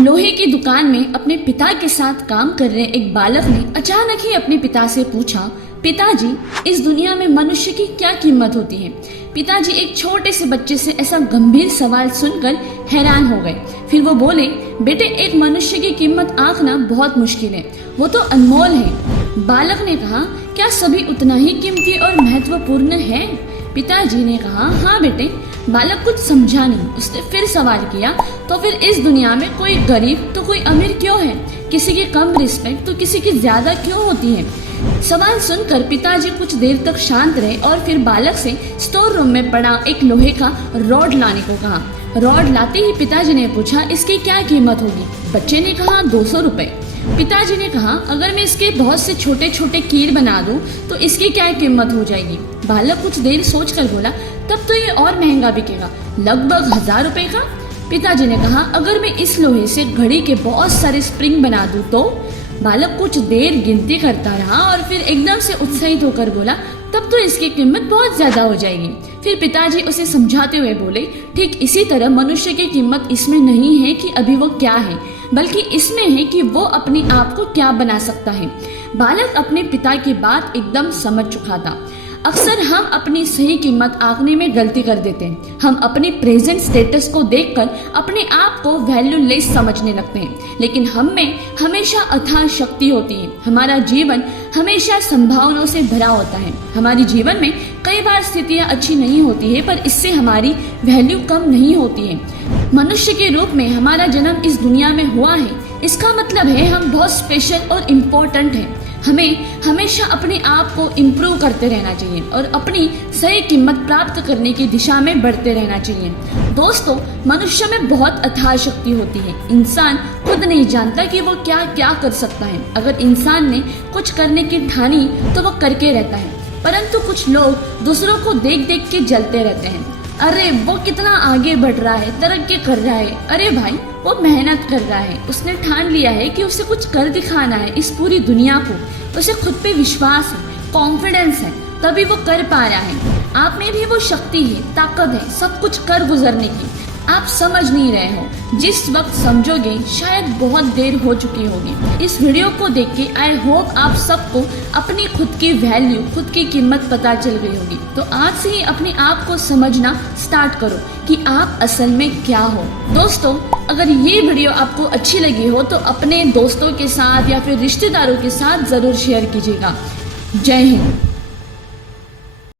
लोहे की दुकान में अपने पिता के साथ काम कर रहे एक बालक ने अचानक ही अपने पिता से पूछा, पिताजी, इस दुनिया में मनुष्य की क्या कीमत होती है। पिताजी एक छोटे से बच्चे से ऐसा गंभीर सवाल सुनकर हैरान हो गए। फिर वो बोले, बेटे, एक मनुष्य की कीमत आंकना बहुत मुश्किल है, वो तो अनमोल है। बालक ने कहा, क्या सभी उतना ही कीमती और महत्वपूर्ण है? पिताजी ने कहा, हाँ बेटे। बालक कुछ समझा नहीं। उसने फिर सवाल किया, तो फिर इस दुनिया में कोई गरीब तो कोई अमीर क्यों है? किसी की कम रिस्पेक्ट तो किसी की ज्यादा क्यों होती है? सवाल सुनकर पिताजी कुछ देर तक शांत रहे और फिर बालक से स्टोर रूम में पड़ा एक लोहे का रॉड लाने को कहा। रॉड लाते ही पिताजी ने पूछा, इसकी क्या कीमत होगी? बच्चे ने कहा, 200 रुपए। पिताजी ने कहा, अगर मैं इसके बहुत से छोटे छोटे कीर बना दूं तो इसकी क्या कीमत हो जाएगी? बालक कुछ देर सोचकर बोला, तब तो ये और महंगा बिकेगा, लगभग 1000 रुपए का। पिताजी ने कहा, अगर मैं इस लोहे से घड़ी के बहुत सारे स्प्रिंग बना दूं तो? बालक कुछ देर गिनती करता रहा और फिर एकदम से उत्साहित होकर बोला, तब तो इसकी कीमत बहुत ज्यादा हो जाएगी। फिर पिताजी उसे समझाते हुए बोले, ठीक इसी तरह मनुष्य की कीमत इसमें नहीं है कि अभी वो क्या है, बल्कि इसमें है कि वो अपने आप को क्या बना सकता है। बालक अपने पिता की बात एकदम समझ चुका था। अक्सर हम अपनी सही कीमत आंकने में गलती कर देते हैं। हम अपनी प्रेजेंट स्टेटस को देखकर अपने आप को वैल्यूलेस समझने लगते हैं, लेकिन हम में हमेशा अथाह शक्ति होती है। हमारा जीवन हमेशा संभावनाओं से भरा होता है। हमारे जीवन में कई बार स्थितियां अच्छी नहीं होती है, पर इससे हमारी वैल्यू कम नहीं होती है। मनुष्य के रूप में हमारा जन्म इस दुनिया में हुआ है, इसका मतलब है हम बहुत स्पेशल और इम्पोर्टेंट हैं। हमें हमेशा अपने आप को इम्प्रूव करते रहना चाहिए और अपनी सही कीमत प्राप्त करने की दिशा में बढ़ते रहना चाहिए। दोस्तों, मनुष्य में बहुत अथाह शक्ति होती है। इंसान खुद नहीं जानता कि वो क्या क्या कर सकता है। अगर इंसान ने कुछ करने की ठानी तो वो करके रहता है, परंतु कुछ लोग दूसरों को देख देख के जलते रहते हैं। अरे वो कितना आगे बढ़ रहा है, तरक्की कर रहा है। अरे भाई, वो मेहनत कर रहा है, उसने ठान लिया है कि उसे कुछ कर दिखाना है इस पूरी दुनिया को। उसे खुद पे विश्वास है, कॉन्फिडेंस है, तभी वो कर पा रहा है। आप में भी वो शक्ति है, ताकत है सब कुछ कर गुजरने की। आप समझ नहीं रहे हो, जिस वक्त समझोगे शायद बहुत देर हो चुकी होगी। इस वीडियो को देख के आई होप आप सबको अपनी खुद की वैल्यू, खुद की कीमत पता चल गई होगी। तो आज से ही अपने आप को समझना स्टार्ट करो कि आप असल में क्या हो। दोस्तों, अगर ये वीडियो आपको अच्छी लगी हो तो अपने दोस्तों के साथ या फिर रिश्तेदारों के साथ ज़रूर शेयर कीजिएगा। जय हिंद।